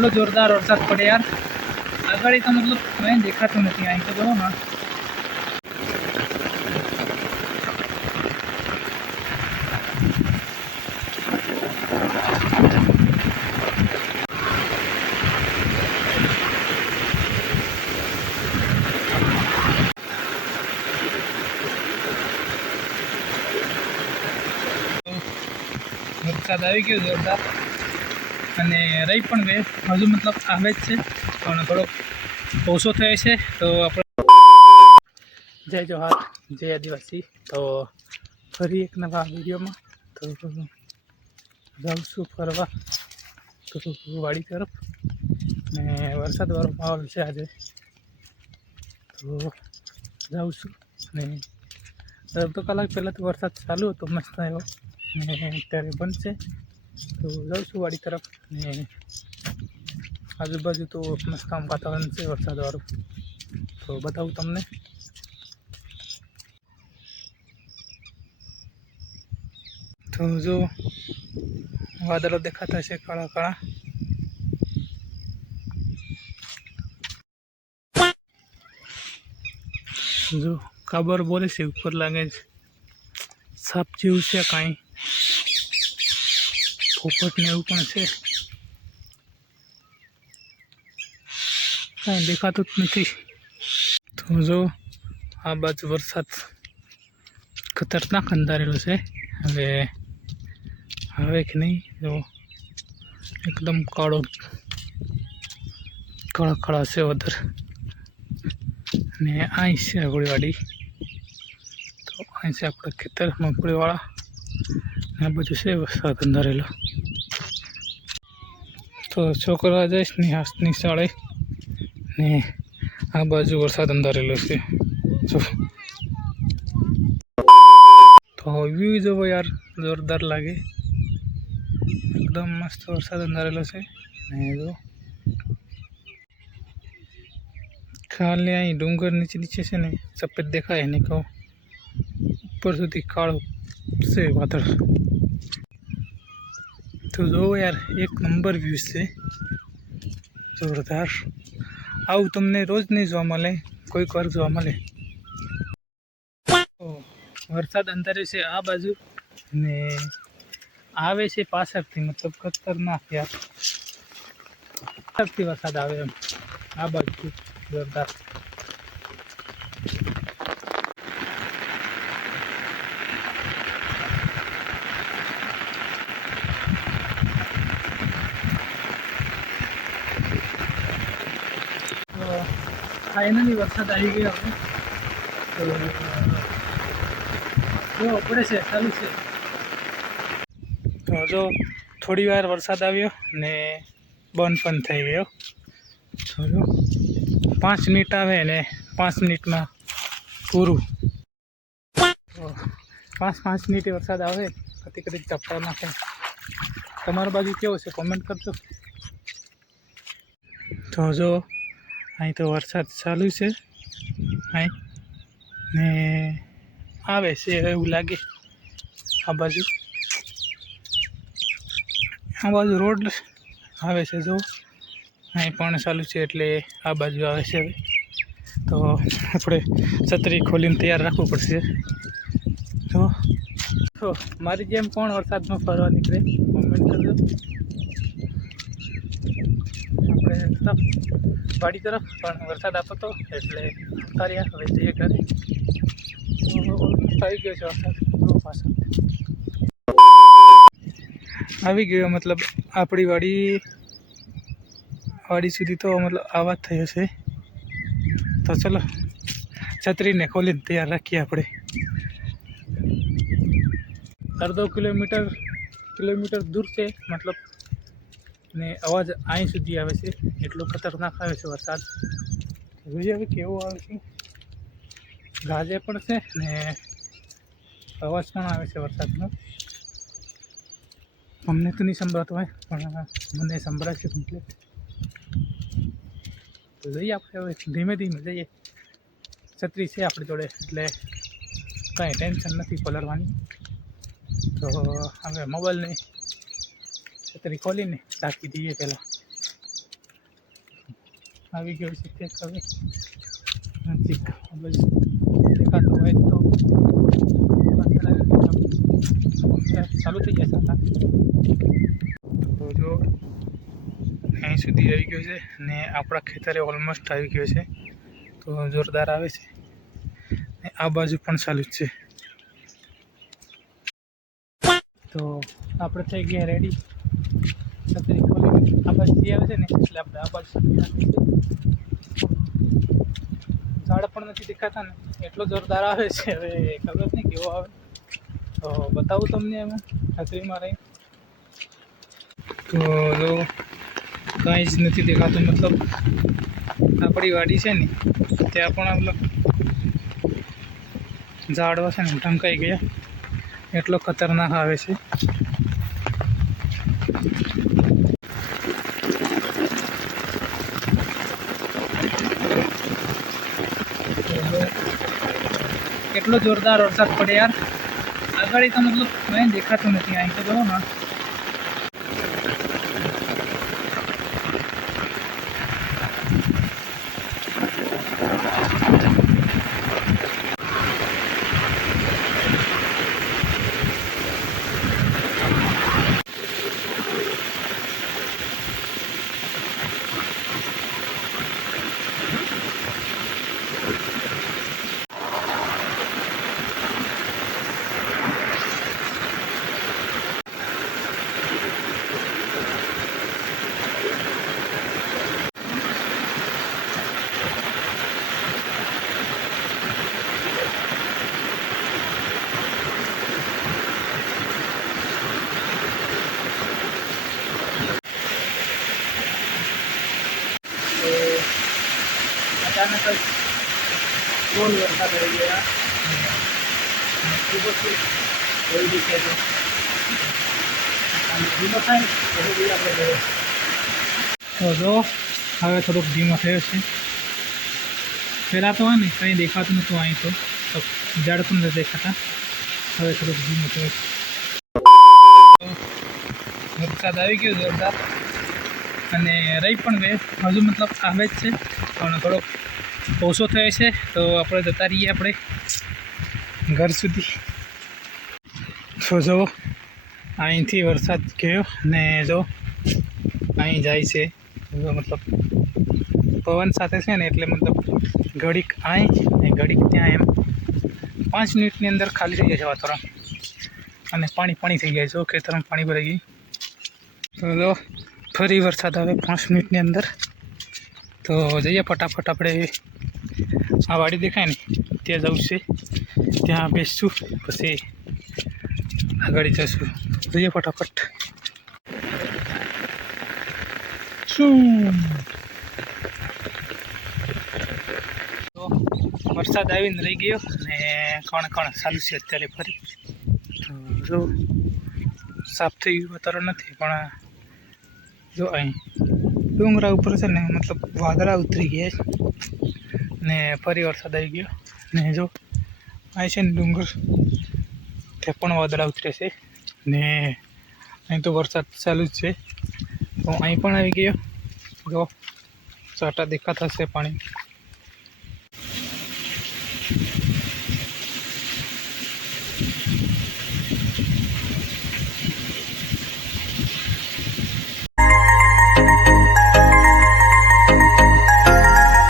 એટલો જોરદાર વરસાદ પડે યાર, આગળ તો મતલબ કંઈ દેખાતું નથી. અહીં તો બરો ના વરસાદ આવી ગયો જોરદાર, અને રહી પણ બે હજુ મતલબ આવે જ છે, પણ થોડોક ઓછો થયો છે. તો આપણે જય જોહાર, જય આદિવાસી. તો ફરી એક નવા વિડીયોમાં તો જાઉં છું ફરવા તો વાડી તરફ, ને વરસાદવાળો માહોલ છે આજે, તો જાઉં છું. ને અડધો કલાક પહેલાં તો વરસાદ ચાલુ હતો મસ્ત આવ્યો, ને અત્યારે બંધ છે. તો જાઉં છું વાડી તરફ, ને આજુબાજુ તો મસ્ત આમ વાતાવરણ છે વરસાદવાળું, તો બતાવું તમને. તો જો વાદળો દેખાતા છે કાળા કાળા, જો કાબર બોલે છે ઉપર, લાગે છે સાપ જેવું છે કાંઈ, પોપટ ને એવું પણ છે, કાંઈ દેખાતું જ નથી. તો જો આ બાજુ વરસાદ ખતરનાક અંધારેલો છે, હવે આવે કે નહીં. જો એકદમ કાળા કાળા છે વધારે, ને અહીં છે આપણી વાડી, તો અહીં છે આપણે ખેતર મગફળીવાળા, આ બધું છે વરસાદ અંધારેલો. તો છોકરા જઈશ ને હાથની શાળે, ને આ બાજુ વરસાદ અંધારેલો છે. તો વ્યૂ જોવો યાર, જોરદાર લાગે, એકદમ મસ્ત વરસાદ અંધારેલો છે. ને જો ખાલી અહીં ડુંગર નીચે નીચે છે ને સફેદ દેખાય, ને કહો ઉપર સુધી કાળું છે વાદળ. તો જોવો યાર, એક નંબર વ્યૂ છે, જોરદાર. આવું તમને રોજ નહીં જોવા મળે, કોઈક વાર જોવા મળે. વરસાદ અંધારે છે આ બાજુ, ને આવે છે પાછળથી, મતલબ ખતરનાક યાર, પાછળથી વરસાદ આવે એમ આ બાજુ, જોરદાર. ફાઇનલી વરસાદ આવી ગયો હવે, તો જો પડે છે, ચાલુ છે. તો જો થોડી વાર વરસાદ આવ્યો ને બંધ પણ થઈ ગયો. તો જો 5 મિનિટ આવે ને 5 મિનિટમાં પૂરું. તો 5 મિનિટે વરસાદ આવે, કદી કદી ઝાપટા નાખે. તમારી બાજુ કેવો છે કોમેન્ટ કરજો. તો જો અહીં તો વરસાદ ચાલુ છે, અહીં ને આવે છે એવું લાગે. આ બાજુ રોડ આવે છે, જો અહીં પણ ચાલુ છે, એટલે આ બાજુ આવે છે. હવે તો આપણે છત્રી ખોલીને તૈયાર રાખવું પડશે. તો મારી જેમ કોણ વરસાદમાં ફરવા નીકળે, કોમેન્ટ કરજો. આપણે વાડી તરફ પણ વરસાદ આપો તો, એટલે ઉતાર્યા. હવે જઈએ ઘરે. આવી ગયો છે વરસાદ, પાછળ આવી ગયો, મતલબ આપણી વાડી સુધી તો મતલબ આવા જ થયો છે. તો ચલો છત્રીને ખોલીને તૈયાર રાખીએ આપણે. અડધો કિલોમીટર દૂર છે મતલબ, ને અવાજ અહીં સુધી આવે છે, એટલો ખતરનાક આવે છે વરસાદ. જોઈએ હવે કેવો આવે છે, ગાજે પણ છે ને અવાજ પણ આવે છે વરસાદનો. અમને તો નહીં સંભળાતો હોય, પણ મને સંભળાય છે કમ્પ્લીટ. તો જઈએ આપણે હવે ધીમે ધીમે જઈએ. છત્રી છે આપણી જોડે, એટલે કાંઈ ટેન્શન નથી પલળવાની. તો હવે મોબાઈલની છત્રી ખોલીને રાખી દઈએ પહેલાં. આવી ગયો છે તે હવે નજીક બસ દેખાતો હોય તો પાછળ આવી ગયો ચાલુ થઈ ગયા હતા તો જો અહીં સુધી આવી ગયો છે ને આપણા ખેતરે ઓલમોસ્ટ આવી ગયો છે તો જોરદાર આવે છે ને આ બાજુ પણ ચાલુ જ છે તો આપણે થઈ ગયા રેડી છત્રી ખોલી આ બાજુથી આવે છે ને એટલે આપણે આ બાજુ ઝાડ પણ નથી દેખાતા ને એટલો જોરદાર આવે છે હવે ખબર નહીં કેવો આવે તો બતાવું તમને એમ છત્રીમાં રહી તો જો કાંઈ જ નથી દેખાતું મતલબ આપણી વાડી છે ને ત્યાં પણ મતલબ ઝાડવા છે ને ઢંકાઈ ગયા એટલો ખતરનાક આવે છે કેટલો જોરદાર વરસાદ પડે યાર આગળ તો મતલબ કંઈ દેખાતું નથી અહીં તો બરો ના अचानक ફૂલ વરસાદ આવી ગયા ખૂબ જ એવી રીતે ધીમો થાય પછી આપણે ગયો તો જો હવે થોડોક ધીમો થયો છે પહેલાં તો હોય ને કંઈ દેખાતું નહોતું અહીં તો ઝાડ પણ નથી દેખાતા હવે થોડોક ધીમો થયો વરસાદ આવી ગયો જોરદાર અને રહી પણ બે હજુ મતલબ આવે જ છે પણ થોડોક ઓછો થયો છે તો આપણે જતા રહીએ આપણે ઘર સુધી તો જો અહીંથી વરસાદ ગયો ને જો અહીં જાય છે મતલબ પવન સાથે છે ને એટલે મતલબ ઘડીક અહીં ને ઘડીક ત્યાં એમ 5 મિનિટની અંદર ખાલી થઈ જાય છે વાતાવરણ અને પાણી થઈ જાય છે ખેતરમાં પાણી ભરાઈ ગઈ તો જો ફરી વરસાદ આવે 5 મિનિટની અંદર તો જઈએ ફટાફટ આપણે આ વાડી દેખાય ને ત્યાં જવું છે ત્યાં બેસશું પછી આગળ જઈશું જઈએ ફટાફટ તો વરસાદ આવીને રહી ગયો ને કણ ચાલુ છે અત્યારે ફરી તો જો સાફ થઈ ગયું વાતાવરણ નથી પણ જો અહીં ડુંગરા ઉપર છે ને મતલબ વાદળા ઉતરી ગયા ને ફરી વરસાદ આવી ગયો ને જો અહીં છે ને ડુંગર ત્યાં પણ વાદળા ઉતરે છે ને અહીં તો વરસાદ ચાલુ જ છે તો અહીં પણ આવી ગયો જો સાટા દેખાતા હશે પાણી